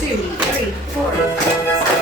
2, 3, 4.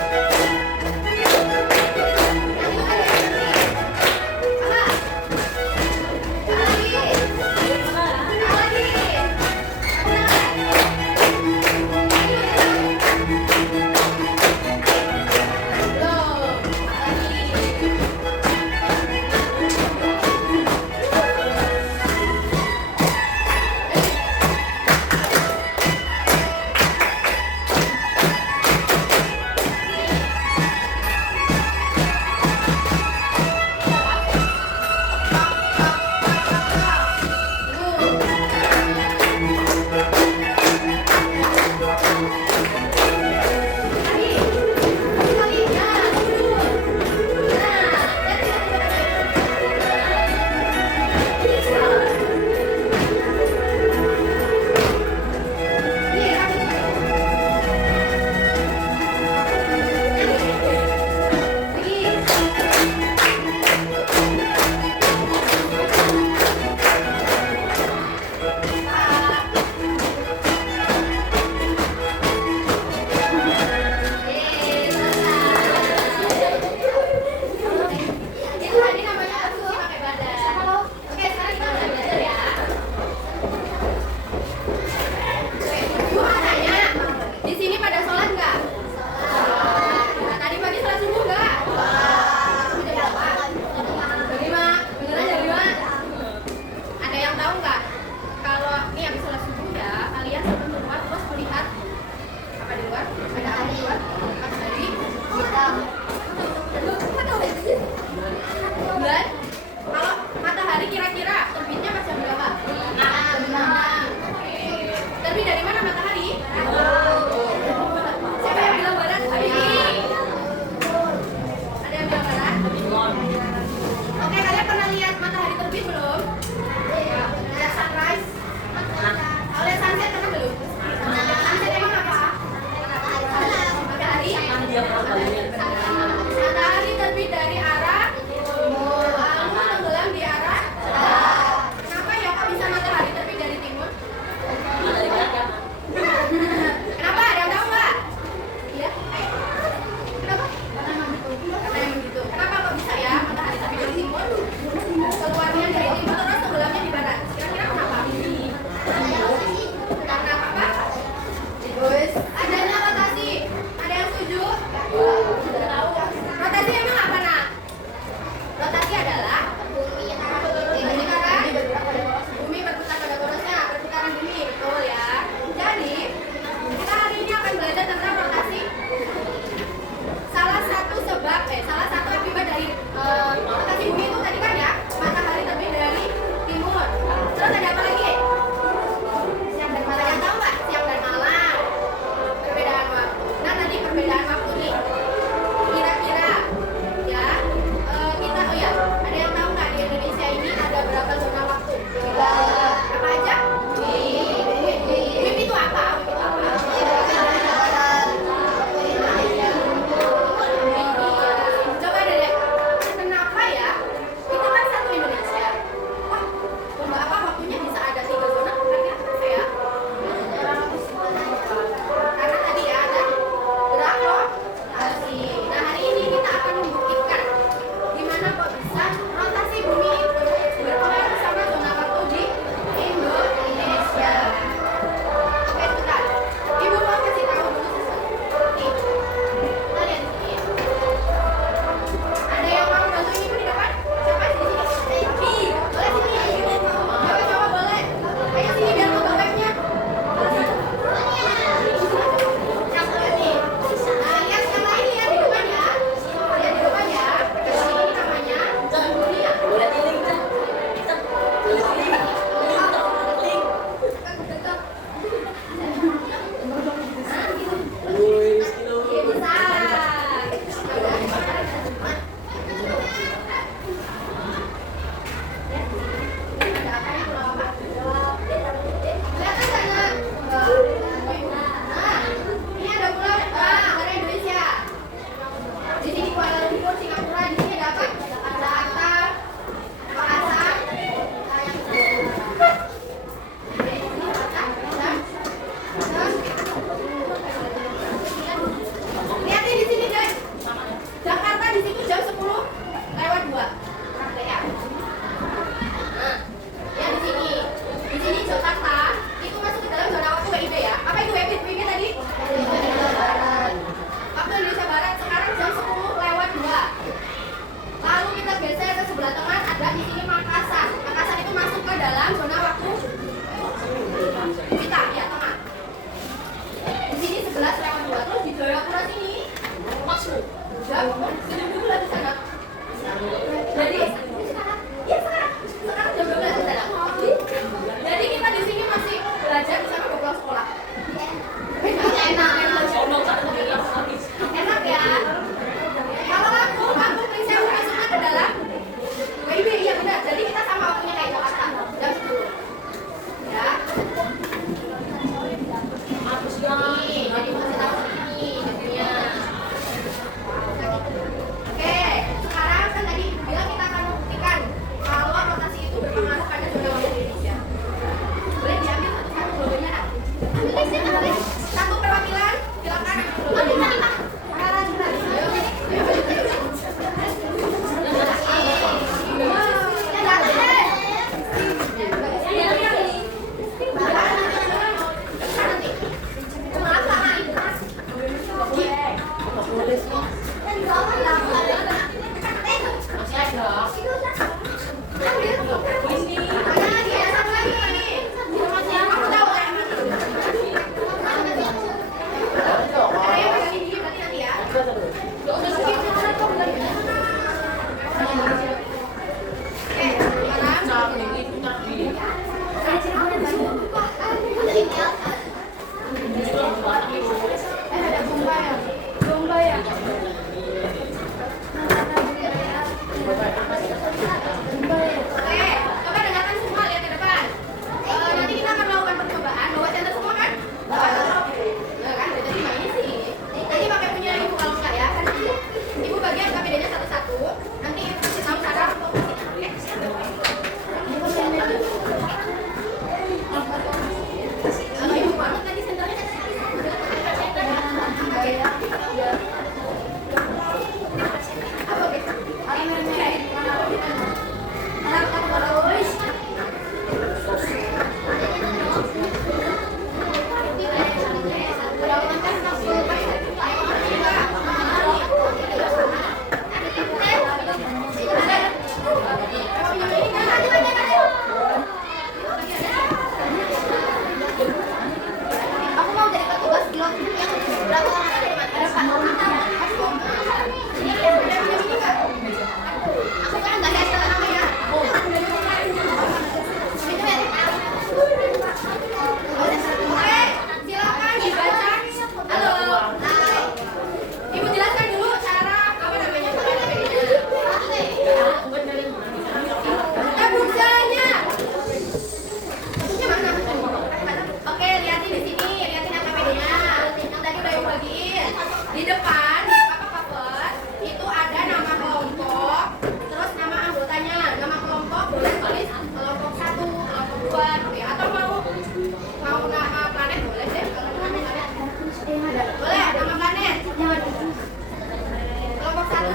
Oke, kalian pernah lihat matahari terbit belum? Ya, sunrise.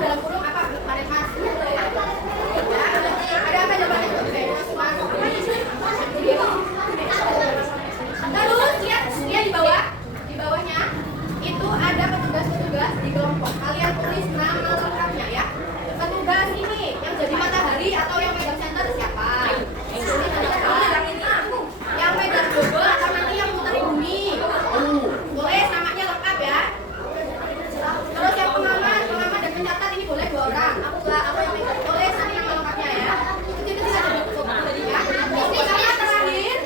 dalam kurung apa? Planet Mars. Ya, ada apa jawabannya? Venus, Mars, Bumi. Terus lihat dia di bawah, di bawahnya itu ada petugas-petugas di kelompok. Kalian tulis nama lengkapnya ya. Petugas ini yang jadi matahari atau yang megang center siapa? Yang megang double atau nanti yang muterin bumi? Tulis namanya lengkap ya. Terus yang pengaman dan pencatat ini boleh 2 orang. Aku yang megang. Tulis nanti nama lengkapnya ya. Kecil-kecil ada cukup ya. Ini sama yang terakhir.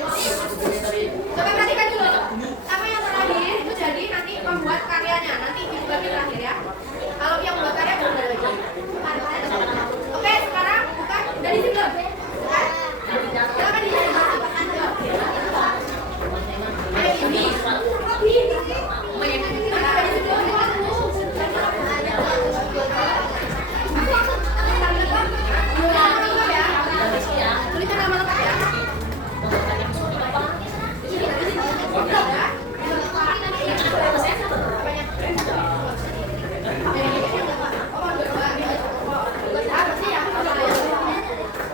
Coba perhatikan dulu. Sama yang terakhir itu jadi nanti membuat karyanya. Nanti di bagian terakhir ya. Kalau yang membuat karya baru ada lagi. Oke, sekarang buka dari sini belum? Silakan di sini. Tuliskan nama lengkap ya.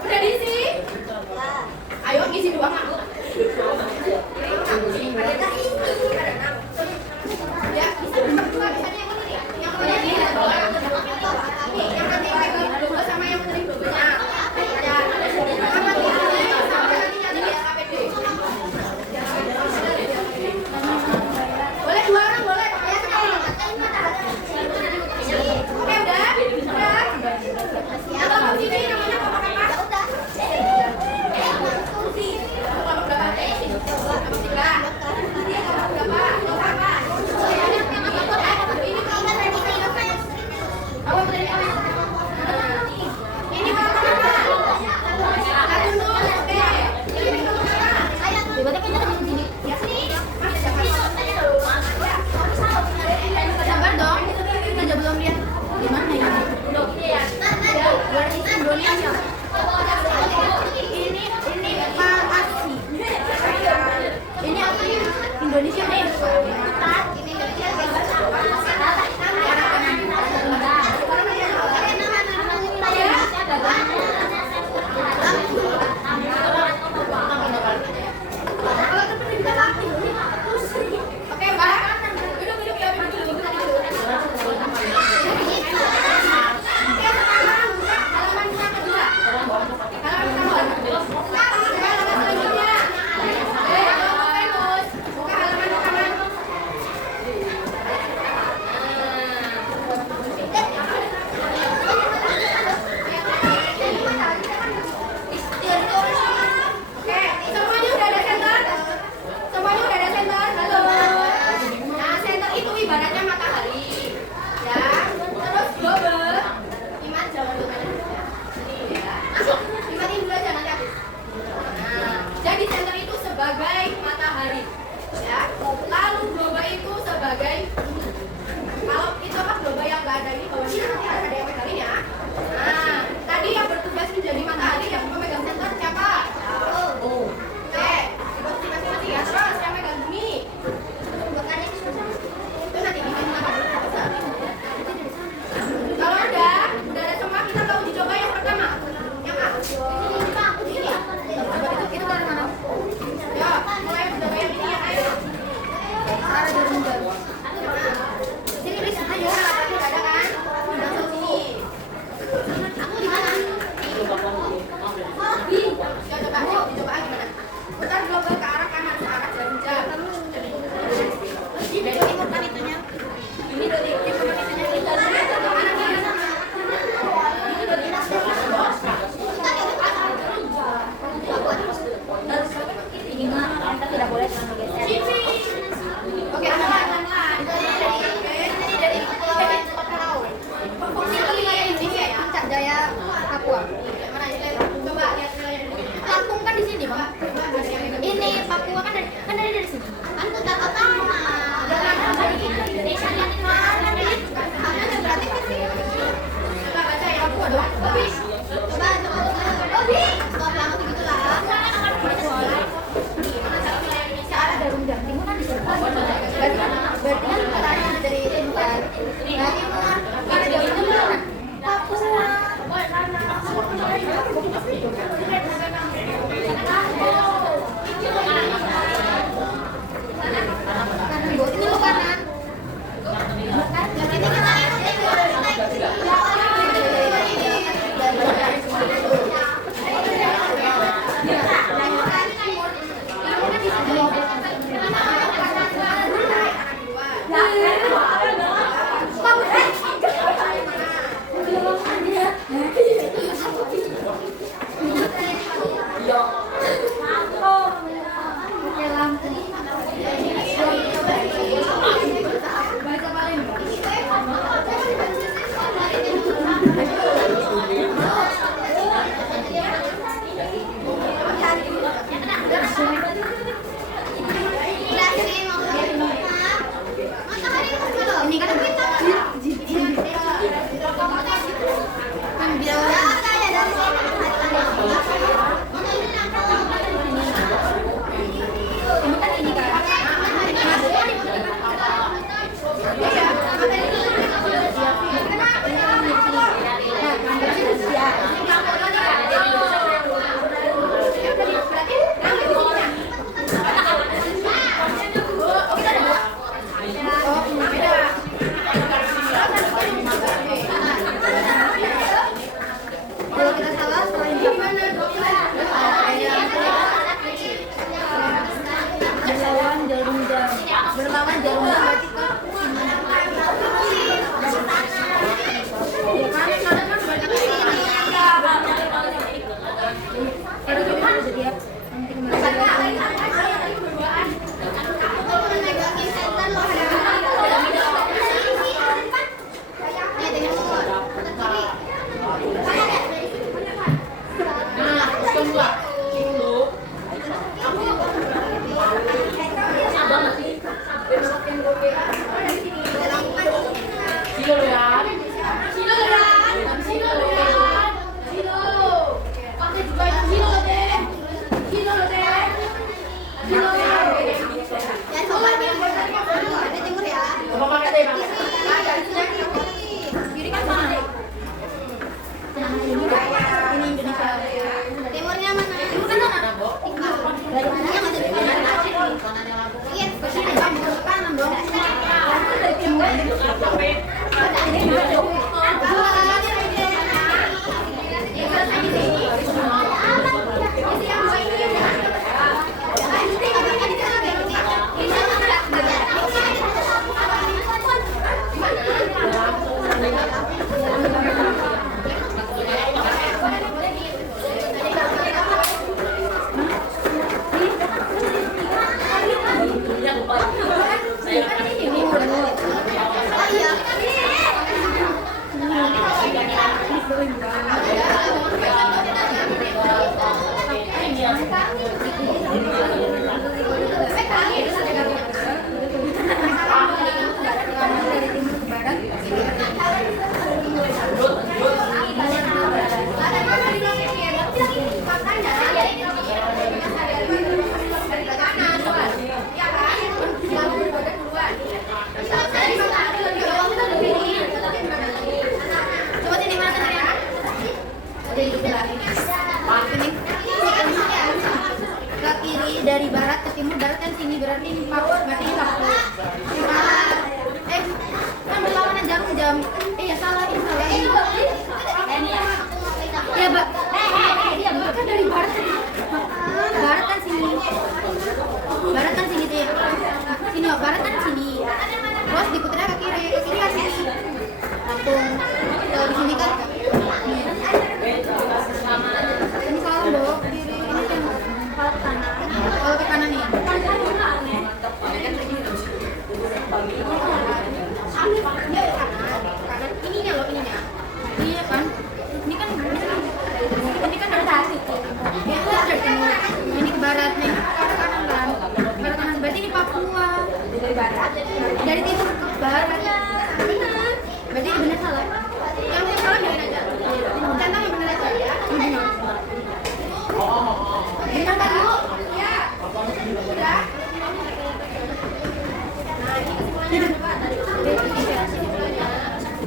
Udah diisi? Ayo ngisi 2 mak. Ya, bisa buka misalnya yang ini ya. Yang ini ya. Nih, yang nanti logo sama yang menerima logonya. Ya, sama tulisannya sampai nantinya jadi APD. Boleh 2 orang boleh. Ya, sekali. Oke, udah? Udah? Yang kelompok sini namanya kelompok apa? Kelompok berapa? Kelompok 3. Dia kelompok berapa? Kelompok apa? Ini kelompok berapa? Apa berapa? Ini kelompok apa? Satu nol, oke. Ini kelompok apa? Tiba-tiba kita di sini. Ya sini. Mas, sabar dong. Kita belum lihat. Gimana ya? Indonesia. Ini Malasi. Ini apa ya? Indonesia nih. Ini Indonesia. Oke, Mbak. Duduk ya, duduk. Oke, sekarang buka halaman yang kedua. Halaman pertama. Halaman selanjutnya. Venus. Buka halaman pertama. Oke, semuanya udah ada center? Semuanya udah ada center? Halo. Nah, center itu ibaratnya matahari. Ya. Terus global. Iman jangan dulu. Ya. Masuk. Imanin dulu aja nanti habis. Nah, jadi center itu sebagai matahari. Ya. Lalu global itu sebagai kalau itu apa global yang nggak ada ini bawahnya nanti ada yang megangin ya. Nah, tadi yang bertugas menjadi matahari yang memegang center siapa? Oke, dibuat masing-masing ya. Terus yang megang bumi. Itu nanti bikin apa? Kalau udah ada semua kita tahu uji coba yang pertama. Yang A. Ini ya. Itu dari mana? Ya, mulai uji coba yang ini ya. Ayo. Cara jarum-jarum. Sini Riz, ayo. Ada kan? Langsung sini. Aku di mana? Ya, coba ayo, dicoba gimana? Putar global ke arah kanan, ke arah jarum jam. Ini timur kan itunya. Ini dari timur kan itunya. Ini dari kanan kiri. Ini dari ini mah kita tidak boleh terlalu geser. Oke, pelan-pelan. Ini dari fungsi telinga Indonesia ya. Cak Jaya Papua. Mana ini? Coba lihat nilainya dulu. Lampung kan di sini, Bang. Ini Papua kan dari sini. Kan putar otak. Indonesia lihat ini mana nih? Berarti coba baca ya Papua dong. Obi. Coba. Obi. Stop lah gitu lah. Ada jarum jam timur kan di sini. Berarti kan dari timur. Nah, timur. Ada jarum jam mana? berlawan jarum berarti ke sini. Ya kan, karena kan berarti ke sini. Kalau gitu kan jadi ya penting banget. Timurnya mana? Timur kan mana? Iya, nggak jadi iya, kanan dong. Dari barat ke timur, barat kan sini berarti ini Papua, berarti ini Papua. Kan berlawanan jam. Ya salah. Ya, Mbak. Dia kan dari barat kan sini. Barat kan sini tuh. Sini, barat kan sini. Terus diputarnya ke kiri kan sini. Langsung kalau di sini kan. Ini salah, Mbak. Kiri ini kan kanan. Kalau ke kanan nih. Ininya loh, ininya. Iya kan? Ini kan dari tadi. Ini dari timur. Ini ke barat nih. Ke kanan kan. Barat kanan berarti ini Papua. Dari barat. Dari timur ke barat. Benar. Berarti benar salah. Yang salah biarin aja. Contoh yang benar aja ya. Benar kan Bu? Ya. Udah. Nah, ini kesimpulannya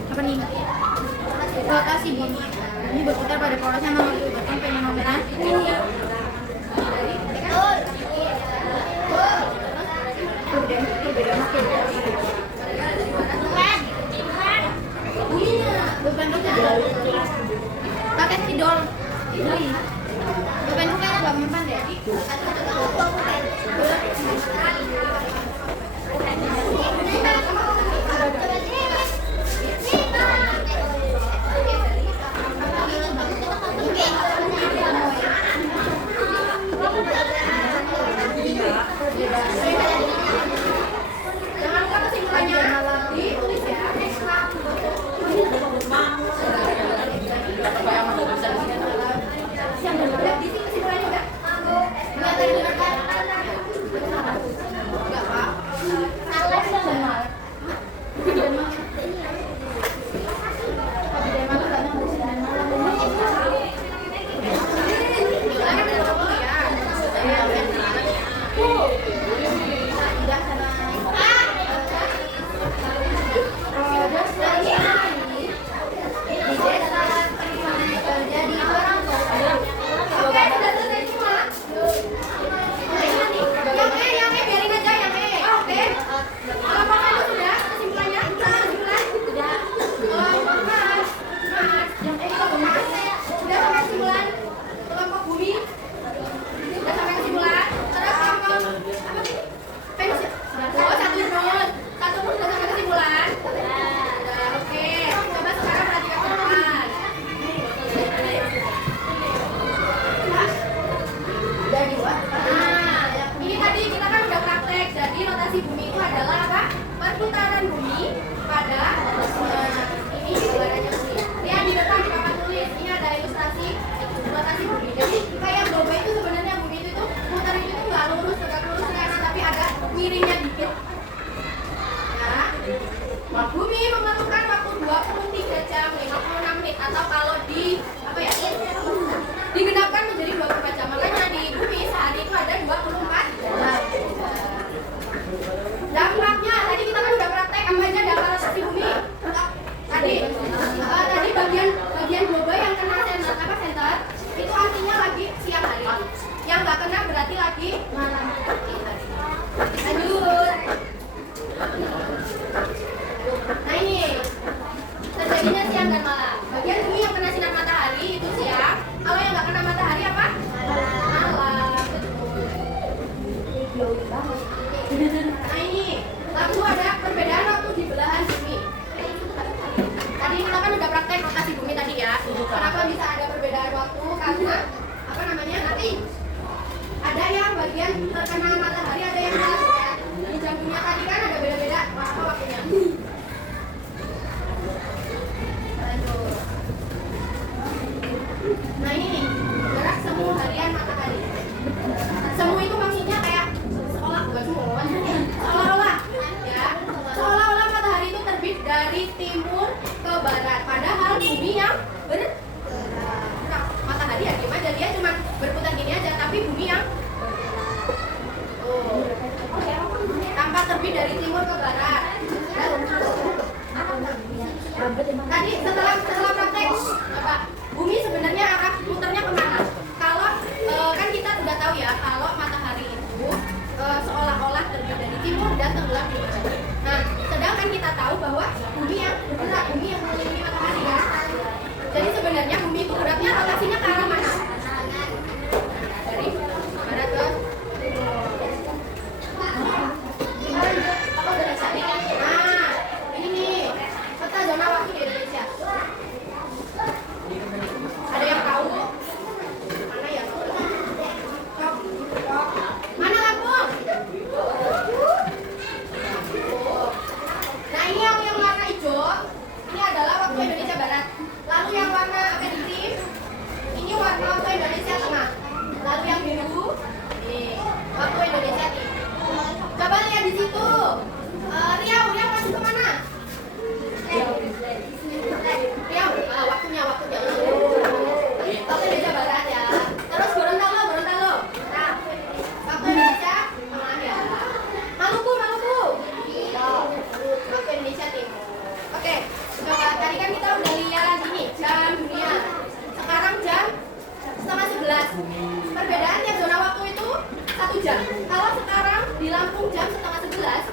apa nih? Rotasi bumi. Ini berputar pada porosnya mengakibatkan fenomena pakai spidol. Bukan kayaknya nggak mempan deh. perputaran bumi pada ini gambarannya bumi. Lihat di depan di papan tulis, ini ada ilustrasi rotasi bumi. Jadi kayak globe itu sebenarnya bumi itu tuh muter itu nggak lurus tegak lurus kanan, tapi ada miringnya dikit. Ya, bumi memerlukan waktu 23 jam 56 menit atau kalau di apa ya digenapkan menjadi 24 jam. Makanya di bumi sehari itu ada 24 jam. Dampaknya tadi kita kan udah praktek ambilnya dampak rotasi bumi. Tadi bagian globe yang kena senter itu artinya lagi siang hari. Yang nggak kena berarti lagi malam hari. Lanjut. Nah ini terjadinya siang dan malam. Bagian bumi yang kena sinar matahari itu siang. Kalau yang nggak kena matahari apa? Malam. Nah ini lalu ada perbedaan waktu di belahan bumi. Tadi kita kan udah praktek rotasi bumi tadi ya. Kenapa bisa ada perbedaan waktu? Karena apa namanya? Nanti ada yang bagian terkena matahari, ada yang enggak. Di jantungnya tadi kan ada beda-beda apa waktunya. Nah ini nih, gerak semu harian matahari. Semu itu maksudnya kayak seolah bukan seolah-olah ya. Seolah-olah matahari itu terbit dari timur ke barat. Padahal bumi yang bergerak. Matahari ya gimana? Dia cuma berputar gini aja, tapi bumi yang tampak terbit dari timur ke barat. Tadi setelah praktek apa? Bumi sebenarnya arah putarnya kemana? Kalau kan kita sudah tahu ya kalau matahari itu seolah-olah terbit dari timur dan tenggelam di barat. Nah, sedangkan kita tahu bahwa bumi yang bergerak, bumi yang mengelilingi matahari ya. Jadi sebenarnya bumi itu geraknya rotasinya ke arah mana? Dari barat ke nah, ini nih peta zona waktu di Indonesia. Ada yang tahu? Mana ya? Mana Lampung? Nah ini yang warna hijau, ini adalah waktu Indonesia Barat. Lalu yang warna apa di krim? Ini waktu Indonesia Tengah. Lalu yang biru, ini waktu Indonesia Timur. Coba lihat di situ. Riau masuk ke mana? Riau, waktunya. Waktu Indonesia Barat ya. Terus Gorontalo. Nah, waktu Indonesia Tengah ya. Maluku. Waktu Indonesia Timur. Oke, coba tadi kan kita udah lihat ini jam dunia. Sekarang jam 10:30. Perbedaannya zona waktu itu 1 jam. Kalau sekarang di Lampung jam 10:30,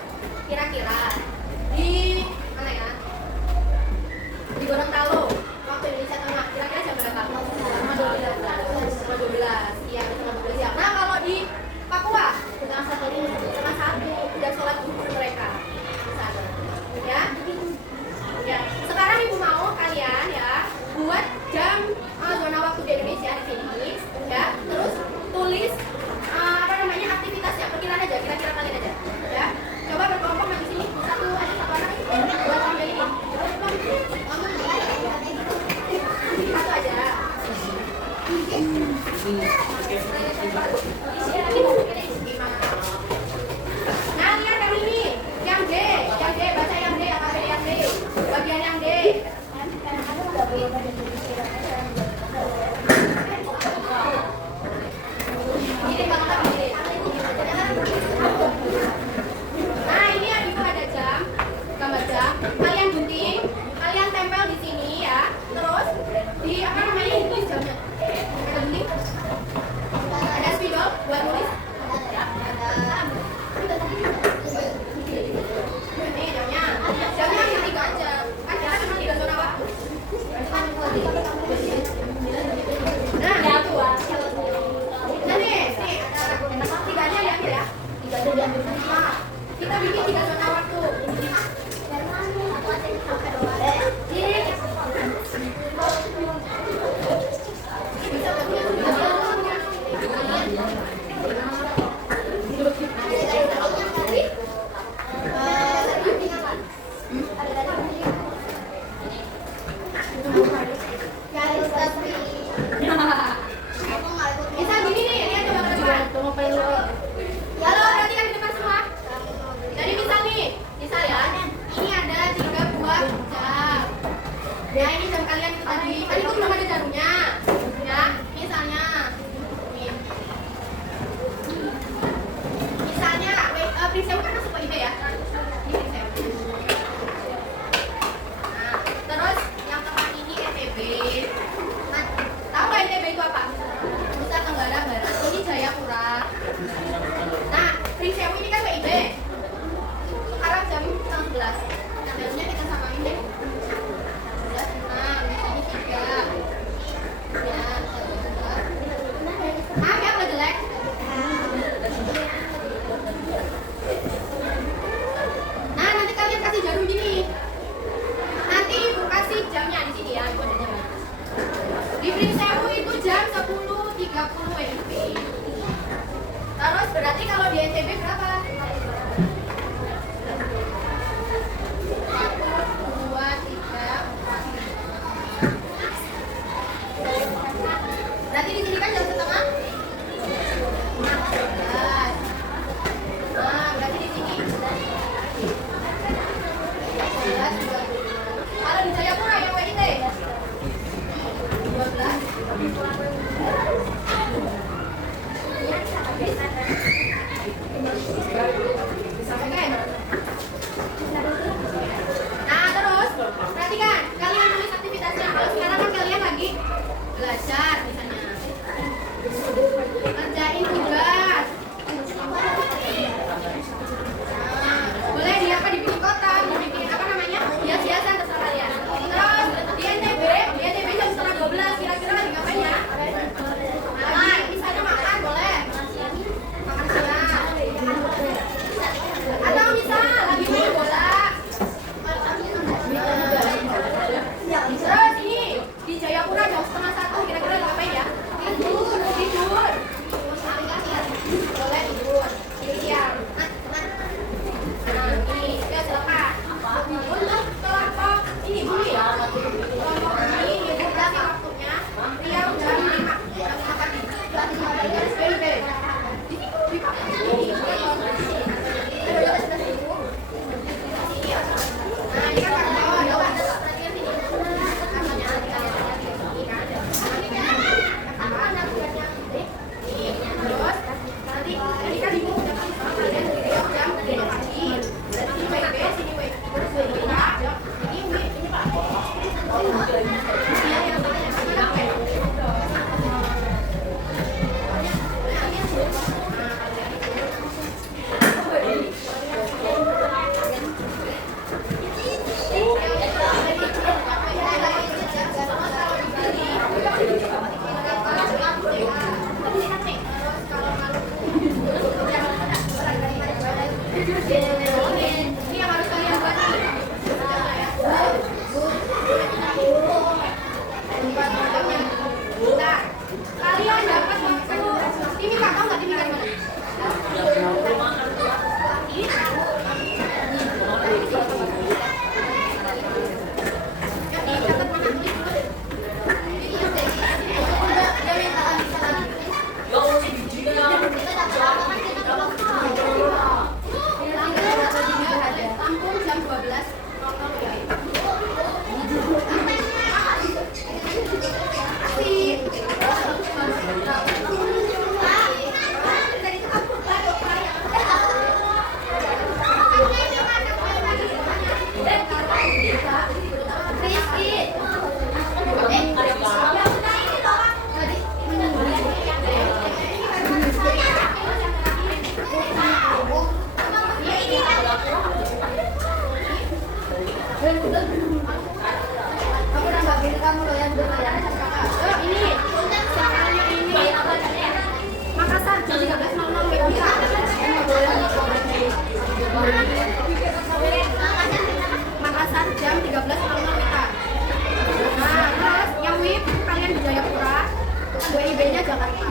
kira-kira di mana ya? Di Gorontalo, waktu Indonesia Tengah, kira-kira jam berapa? 12. Iya, 12 jam. Nah, kalau di Papua, setengah 1, udah sholat zuhur mereka. Ya. Sekarang ibu mau kalian ya buat jam zona waktu di Indonesia di sini, ya. Terus tulis apa namanya aktivitasnya, perkiraan aja, kira-kira kalian aja, ya. Coba berkelompok di sini, satu anak buat ambil ini. Satu aja. Nah, lihat yang ini, yang D, baca yang D, apa yang D, bagian yang D. Ini bakal gini. Nah, ini adikku ada jam, gambar jam. Kalian gunting, kalian tempel di sini ya. Terus di apa namanya itu jamnya? Ada gunting? Ada spidol buat nulis? Ini jamnya. Jamnya hanya 3 aja. Kan kita cuma 3 zona waktu. Nah, itu. Nah nih, tiganya diambil ya. Nah, kita bikin 3 zona waktu. Ini Prince Sewu kan masuk ke IB ya. Ini Prince Sewu. Nah, terus yang tempat ini NTB. Nah, tahu nggak NTB itu apa? Nusa Tenggara Barat. Ini Jayapura. Nah, Prince Sewu ini kan WIB. Sekarang jam 16. Nah, jamnya kita samain deh. 11.06. Ini 3. Ya, 1. Maaf ya kalau jelek. Nah, nanti kalian kasih jarum gini. Nanti ibu kasih jamnya di sini ya, ibu ada jamnya. Di Prince Sewu itu jam 10.30 WIB. Terus berarti kalau di NTB berapa? 1, 2, 3, 4. Berarti di sini kan jam setengah? 16. Nah, berarti di sini 11, 12. Kalau di Jayapura yang WIT 12. Nah, terus perhatikan, kalian tulis aktivitasnya. Kalau sekarang kan kalian lagi belajar di sana. Kerjain tugas. Nah, boleh di apa, dibikin kotak, dibikin apa namanya, hias-hiasan terserah kalian. Terus di NTB jam setengah 12, kira-kira lagi ngapain ya? Lagi misalnya makan, boleh makan siang. Atau misal lagi main bola. Terus ini di Jayapura jam setengah 1, kira-kira lagi ngapain ya? Tidur. Boleh tidur. Siang. Nah, ini ya silakan. Untuk kelompok ini dulu ya. Kelompok ini ibu kasih waktunya. Ria jam 5. Jam 5 pagi. BIB. Ini di pakai ini. Nah, ini kan terus nanti ini kan ibu udah kasih sama kalian jam 5 pagi. Berarti ini WIB, sini WIB. Terus WIB ini WIB, ini Pak. Iya, yang mana yang mana WIB? Ini yang harus kalian buat nih. Nah, kalian dapat waktu. Ini Kak, tahu nggak ini kan mana? Lampung jam 12. Makassar jam 13.00 Makassar jam 13.00 Nah, terus yang WIB kalian di Jayapura, WIB-nya Jakarta.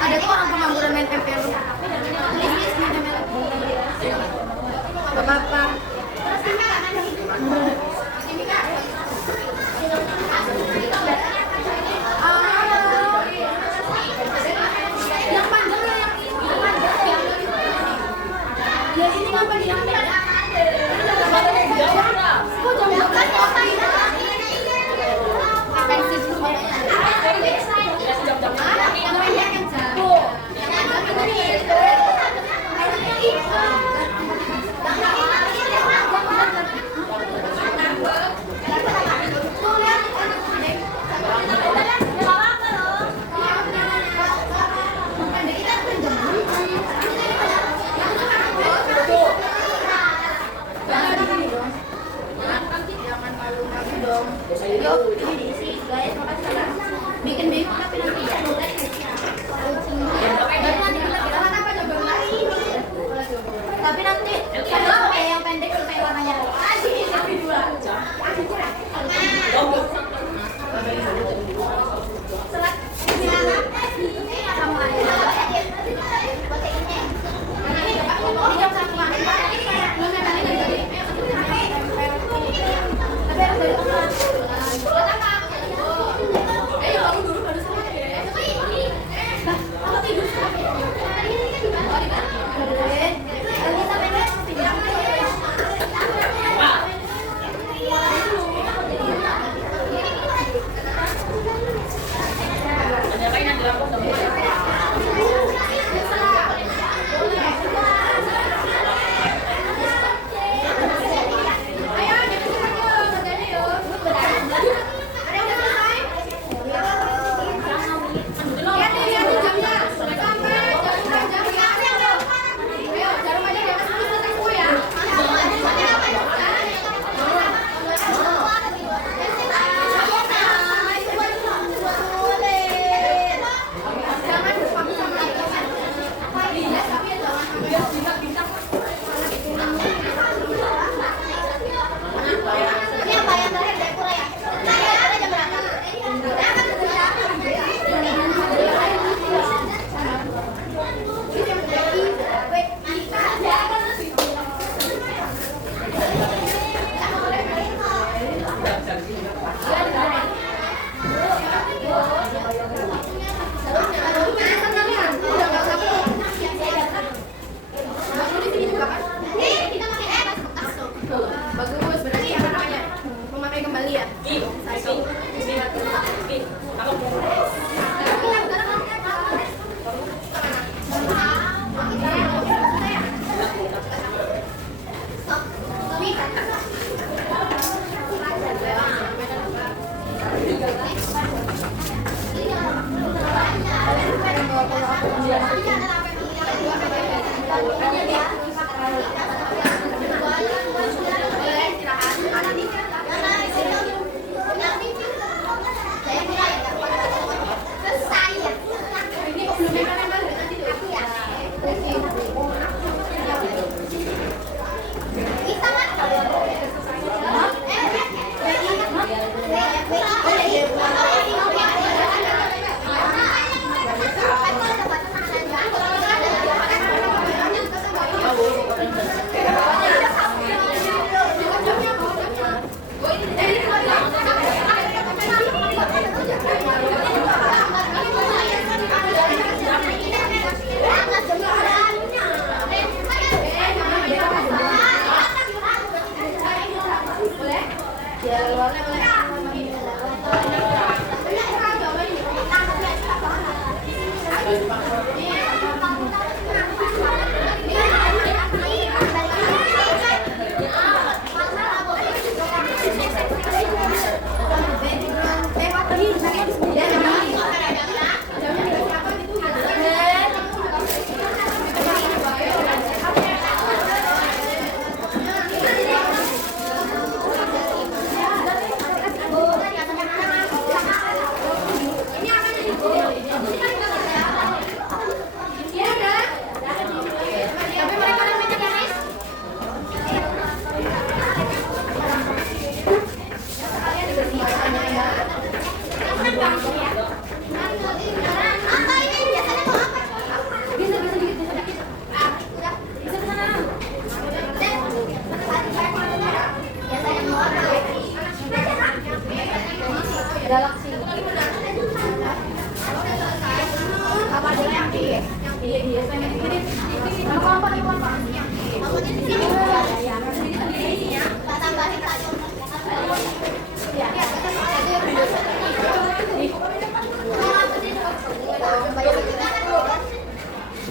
Ada tuh orang pengangguran main ML. Please main ML. Gak apa-apa. Yang panjang lah yang ini. Ya ini ngapa diambil? Kok jam makan pensil dulu Yuk, ini diisi guys, bikin bingung tapi nanti ya. Tapi nanti kalau kayak yang pendek kalau kayak warnanya tapi dua.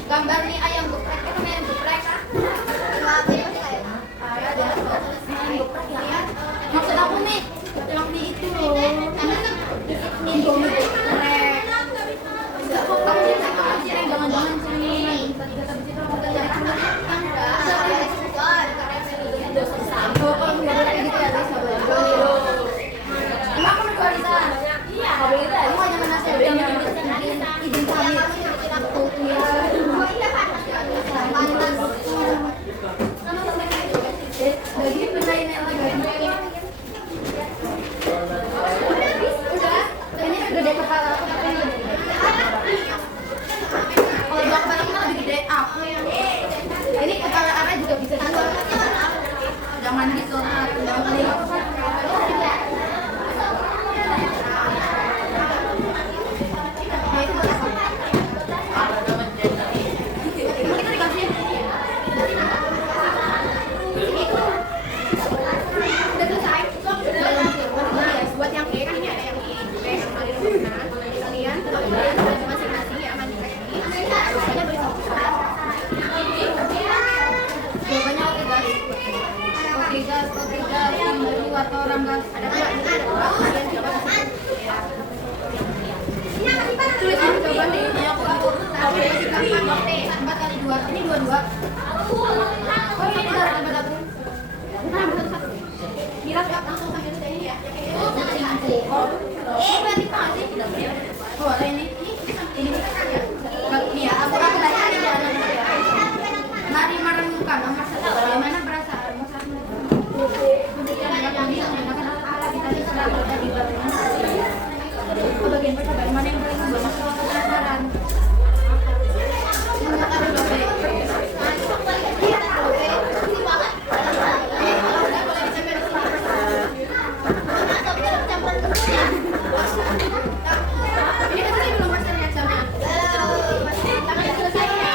Gambar nih ayam geprek itu ayam geprek kan? Maksud aku nih, yang di itu loh. Indomie geprek. Kamu sih jangan-jangan sering. Oh, kalau nggak boleh gitu ya guys, nggak boleh. Emang kamu keluar di sana? Iya. Nggak boleh gitu ya? Mau jangan nasi izin kami. Lagi penanya lagi. Udah, ini gede kepala aku tapi ini. Kalau dua kepala kita lebih gede aku. Ini kepala Ara juga bisa juga. Jangan gitu, jangan kali. Orang gas ada tulisan coba deh ini aku ini 4 kali 2 ini 22 oh ini dapat aku kira langsung sampai ke ini ya berarti pasti oh ada ini ya aku lagi ada jalan nari merenungkan nomor 1 bagaimana perasaan bagian percobaan mana yang paling membuat penasaran? Ini kan belum masternya jamnya. Tangan selesai ya.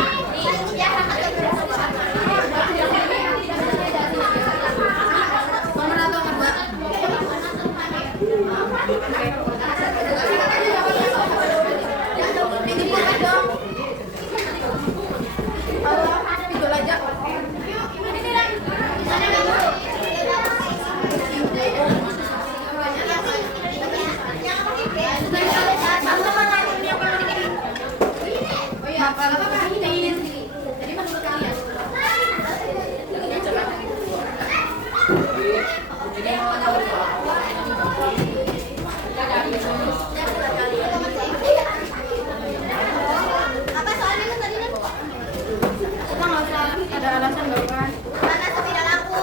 ada alasan nggak kan? Mana tidak laku?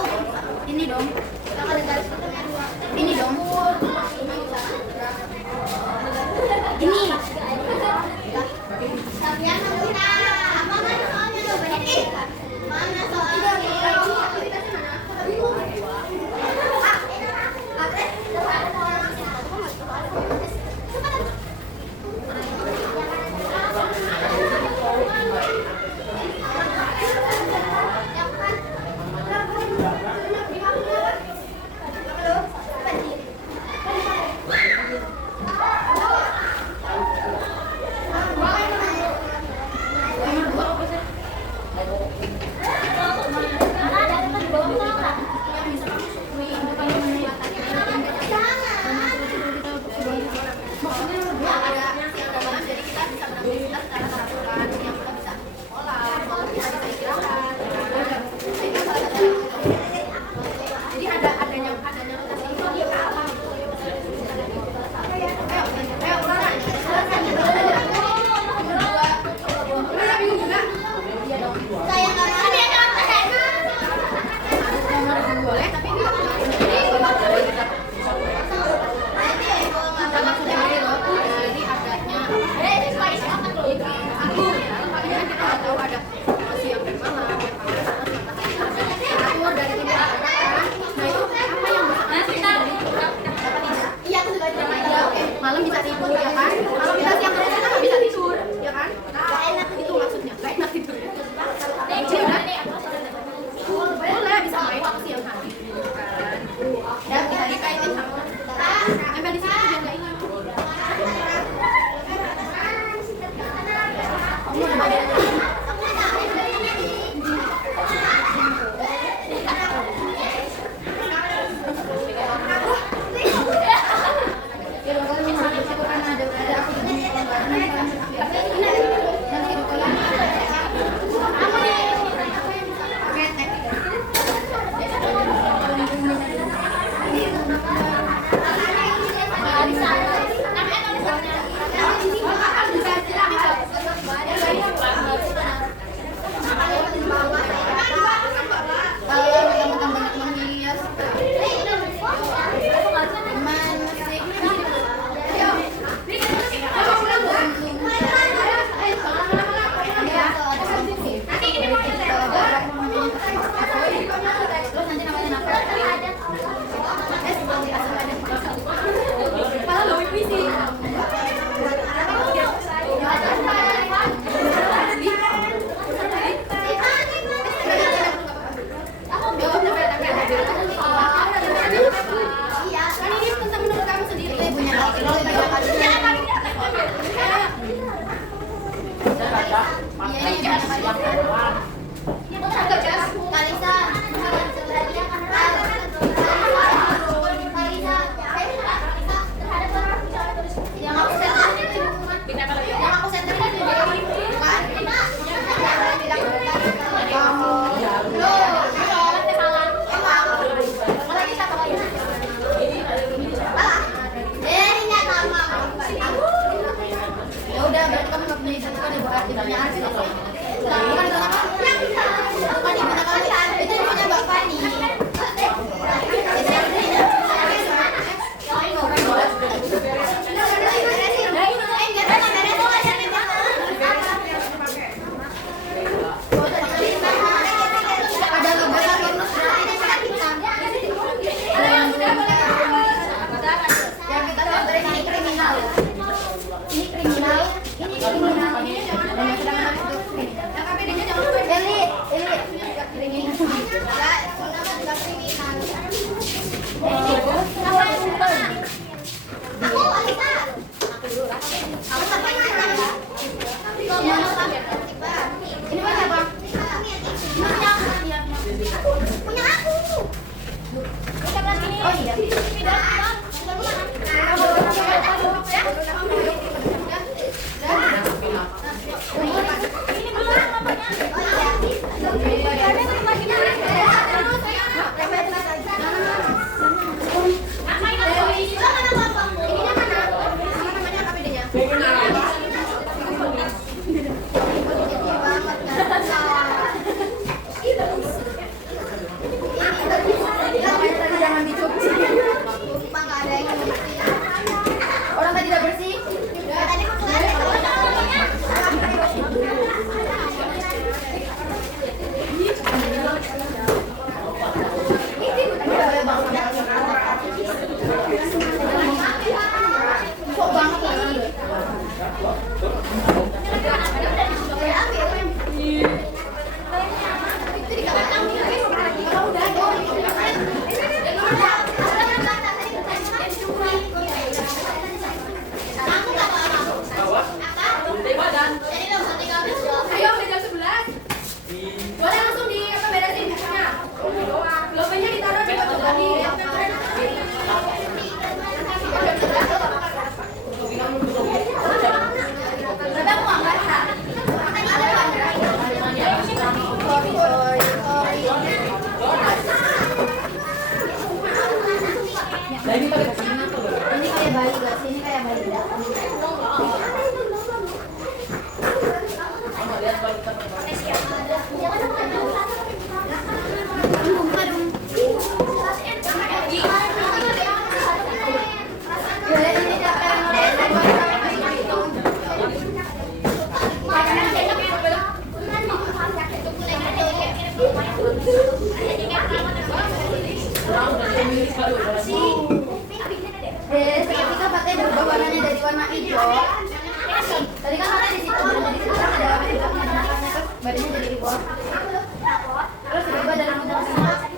Ini dong. Kalau ada garis bentuknya dua. Ini dong. Ini. Sabian kita. Mana soalnya tuh banyak ih. Mana soalnya? Malam bisa tidur ya kan? Kalau kita siang terus kita nggak bisa tidur, ya kan? Nggak enak itu maksudnya, nggak enak tidur. Boleh bisa main waktu siang hari, kan? Ya bisa dikaitin sama nempel di sini biar nggak hilang. Ketika pakai berubah warnanya dari warna hijau. Tadi kan warna di situ, jadi sekarang ada warna hijaunya, dan warnanya terus badannya jadi hijau. Terus berubah dalam bentuk sama.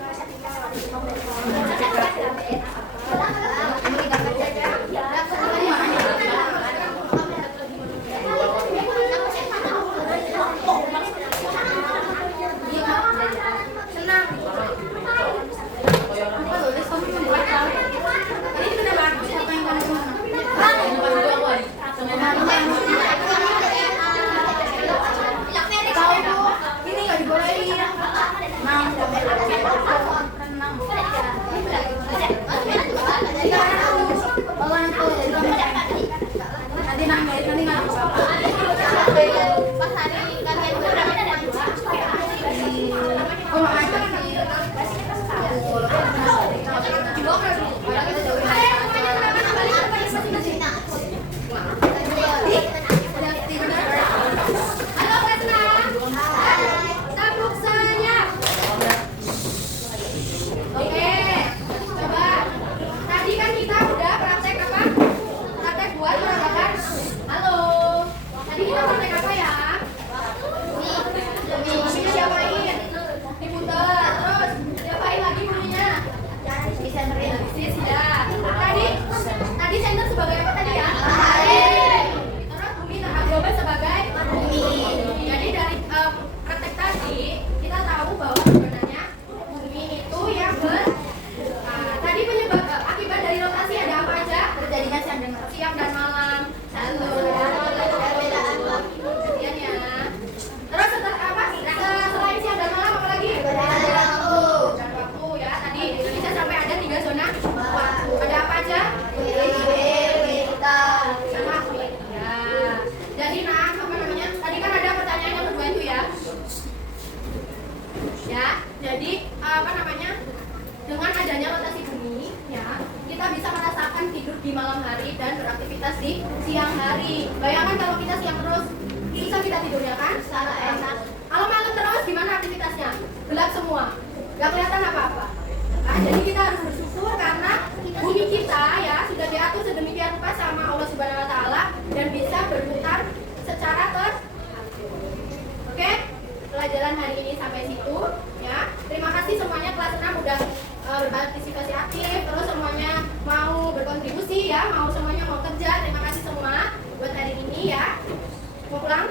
Di malam hari dan beraktivitas di siang hari. Bayangkan kalau kita siang terus, susah kita tidurnya kan? Salah enak. Kalau malam terus gimana aktivitasnya? Gelap semua, gak kelihatan apa-apa. Nah, jadi kita harus bersyukur karena bumi kita ya sudah diatur sedemikian rupa sama Allah Subhanahu Wa Taala dan bisa berputar secara teratur. Oke, pelajaran hari ini sampai situ ya. Terima kasih semuanya kelas 6 udah berpartisipasi aktif, terus semuanya mau berkontribusi ya, semuanya mau kerja. Terima kasih semua buat hari ini ya. Mau pulang?